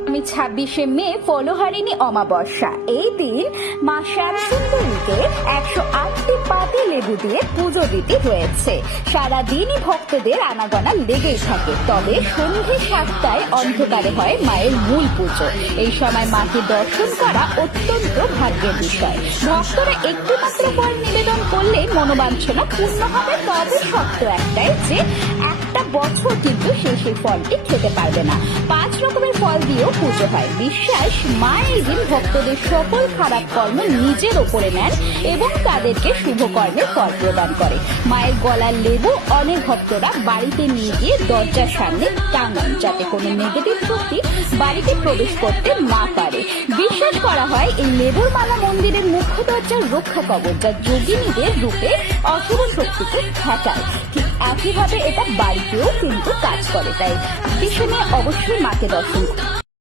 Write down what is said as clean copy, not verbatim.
আমি 26শে মে ফলহারিণী অমাবস্যা। এই দিন মা শ্যামসুন্দরীকে 108টি পাতি লেবু দিয়ে পুজো দিতে হয়েছে। সারাদিনই ভক্তদের আনাগোনা লেগেই থাকে। তবে সন্ধ্যে 7টায় অন্ধকারে হয় মায়ের মূল পুজো। এই সময় মাকে দর্শন করা অত্যন্ত ভাগ্যের বিষয়। ভক্তরা একটু মাত্র ফল নিবেদন করলে মনোবাঞ্ছনা পূর্ণ হবে। তবে শর্ত একটাই যে একটা বছর কিন্তু সেই ফলটি খেতে পারবে না। 5 রকমের ফল দিয়েও পুজো হয়। বিশ্বাস, মা এই দিন ভক্তদের সকল খারাপ কর্ম নিজের ওপরে নেন এবং তাদেরকে শুভ কর্মের ফল প্রদান করে। মায়ের গলার লেবু অনেক ভক্তরা বাড়িতে নিয়ে গিয়ে দরজার সামনে টাঙান, যাতে কোনো নেগেটিভ শক্তি বাড়িতে প্রবেশ করতে না পারে। বিশ্বাস করা হয় এই লেবুর মালা মন্দিরের মুখ্য দরজার রক্ষা কবচ, যা যোগিনীদের রূপে অশুভ শক্তিকে ঠেকায়। ঠিক একইভাবে এটা বাড়িতেও কিন্তু কাজ করে। তাই 26শে মে অবশ্যই মাকে দর্শন করুন।